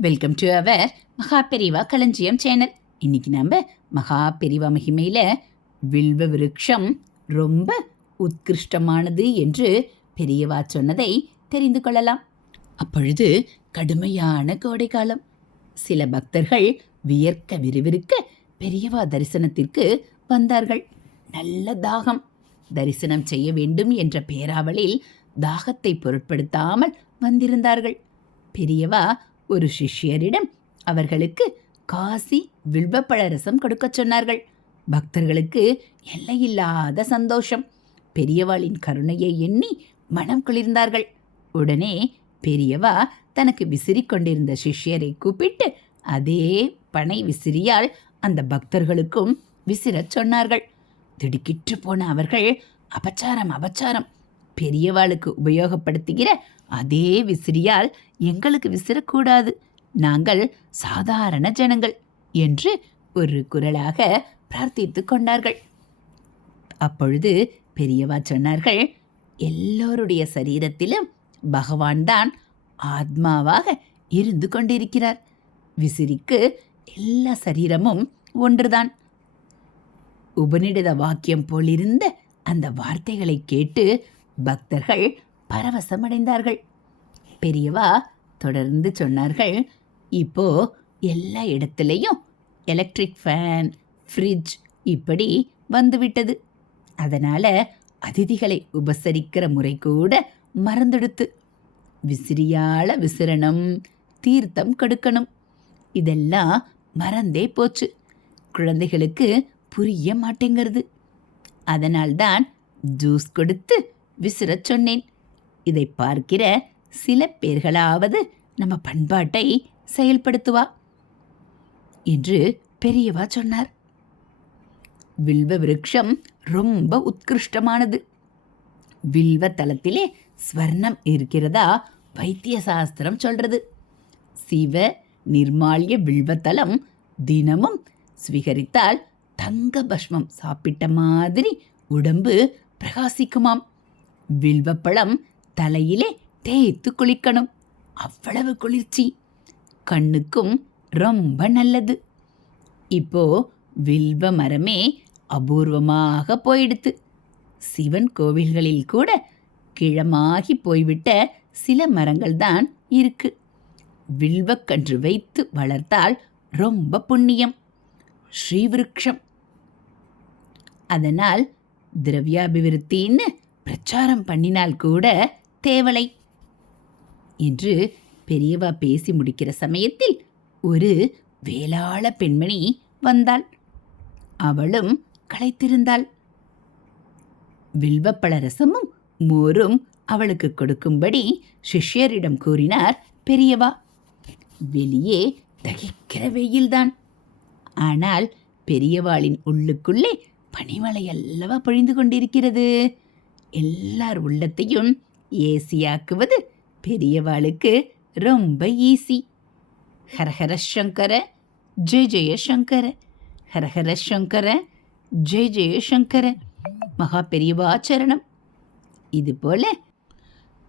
Welcome to our மகா பெரிவா களஞ்சியம் channel இன்னைக்கு நம்ம மகா பெரிவா மகிமையில் வில்வ விருட்சம் ரொம்ப உத்கிருஷ்டமானது என்று பெரியவா சொன்னதை தெரிந்து கொள்ளலாம். அப்பொழுது கடுமையான கோடைக்காலம் சில பக்தர்கள் வியர்க்க விறுவிறுக்க பெரியவா தரிசனத்திற்கு வந்தார்கள். நல்ல தாகம். தரிசனம் செய்ய வேண்டும் என்ற பேராவலில் தாகத்தை பொருட்படுத்தாமல் வந்திருந்தார்கள். பெரியவா ஒரு சிஷ்யரிடம் அவர்களுக்கு காசி வில்வப்பழ ரசம் கொடுக்கச் சொன்னார்கள். பக்தர்களுக்கு எல்லையில்லாத சந்தோஷம். பெரியவாளின் கருணையை எண்ணி மனம் குளிர்ந்தார்கள். உடனே பெரியவா தனக்கு விசிறி கொண்டிருந்த சிஷ்யரை கூப்பிட்டு அதே பனை விசிறியால் அந்த பக்தர்களுக்கும் விசிறச் சொன்னார்கள். திடுக்கிட்டு போன அவர்கள் அபச்சாரம் அபச்சாரம். பெரியவாளுக்கு உபயோகப்படுத்துகிற அதே விசிறியால் எங்களுக்கு விசிறக்கூடாது. நாங்கள் சாதாரண ஜனங்கள் என்று ஒரு குரலாக பிரார்த்தித்து கொண்டார்கள். அப்பொழுது பெரியவா சொன்னார்கள் எல்லோருடைய சரீரத்திலும் பகவான் தான் ஆத்மாவாக இருந்து கொண்டிருக்கிறார். விசிறிக்கு எல்லா சரீரமும் ஒன்றுதான். உபநிடத வாக்கியம் போலிருந்த அந்த வார்த்தைகளை கேட்டு பக்தர்கள் பரவசமடைந்தார்கள். பெரியவா தொடர்ந்து சொன்னார்கள் இப்போ எல்லா இடத்துலையும் எலக்ட்ரிக் ஃபேன் ஃப்ரிட்ஜ் இப்படி வந்துவிட்டது. அதனால் அதிதிகளை உபசரிக்கிற முறை கூட மறந்துடுத்து. விசிறியால விசிறணும் தீர்த்தம் கொடுக்கணும். இதெல்லாம் மறந்தே போச்சு. குழந்தைகளுக்கு புரிய மாட்டேங்கிறது. அதனால்தான் ஜூஸ் கொடுத்து விசிறச் சொன்னேன். இதை பார்க்கிற சில பேர்களாவது நம்ம பண்பாட்டை செயல்படுத்துவா? என்று பெரியவா சொன்னார். வில்வ விருட்சம் ரொம்ப உத்கிருஷ்டமானது. வில்வ தலத்திலே ஸ்வர்ணம் இருக்கிறதா வைத்திய சாஸ்திரம் சொல்றது. சிவ நிர்மால்ய வில்வத்தலம் தினமும் ஸ்வீகரித்தால் தங்க பஸ்மம் சாப்பிட்ட மாதிரி உடம்பு பிரகாசிக்குமாம். வில்வப்பழம் தலையிலே தேய்த்து குளிக்கணும். அவ்வளவு குளிர்ச்சி. கண்ணுக்கும் ரொம்ப நல்லது. இப்போ வில்வ மரமே அபூர்வமாக போயிடுத்து. சிவன் கோவில்களில் கூட கிழமாகி போய்விட்ட சில மரங்கள் தான் இருக்கு. வில்வக்கன்று வைத்து வளர்த்தால் ரொம்ப புண்ணியம். ஸ்ரீவிருக்ஷம் அதனால் திரவியாபிவிருத்தின்னு பிரச்சாரம் பண்ணினால் கூட தேவலை என்று பெரியவா பேசி முடிக்கிற சமயத்தில் ஒரு வேளாள பெண்மணி வந்தாள். அவளும் களைத்திருந்தாள். வில்வப்பழ ரசமும் மோரும் அவளுக்கு கொடுக்கும்படி சிஷ்யரிடம் கூறினார் பெரியவா. வெளியே தகிக்கிற வெயில்தான். ஆனால் பெரியவாளின் உள்ளுக்குள்ளே பனிமலை அல்லவா பொழிந்து கொண்டிருக்கிறது? எல்லார் உள்ளத்தையும் ஏசியாக்குவது பெரியவாளுக்கு ரொம்ப ஈஸி. ஹரஹர சங்கர ஜெய ஜெய சங்கர. ஹரஹர சங்கர ஜெய ஜெய சங்கர. மகா பெரியவாச்சரணம் இது போல்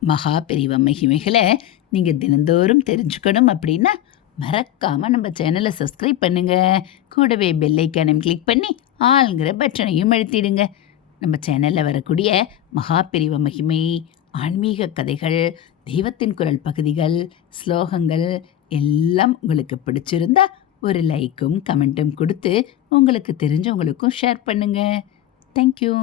மகா பெரியவ மகிமைகளை நீங்கள் தினந்தோறும் தெரிஞ்சுக்கணும் அப்படின்னா மறக்காமல் நம்ம சேனலை சப்ஸ்கிரைப் பண்ணுங்கள் கூடவே பெல்லைக்கானம் கிளிக் பண்ணி ஆளுங்கிற பட்டனையும் அழுத்திடுங்க. நம்ம சேனலில் வரக்கூடிய மகாபிரிவ மகிமை ஆன்மீக கதைகள் தெய்வத்தின் குரல் பகுதிகள் ஸ்லோகங்கள் எல்லாம் உங்களுக்கு பிடிச்சிருந்தா ஒரு லைக்கும் கமெண்ட்டும் கொடுத்து உங்களுக்கு தெரிஞ்சவங்களுக்கும் ஷேர் பண்ணுங்கள் தேங்க்யூ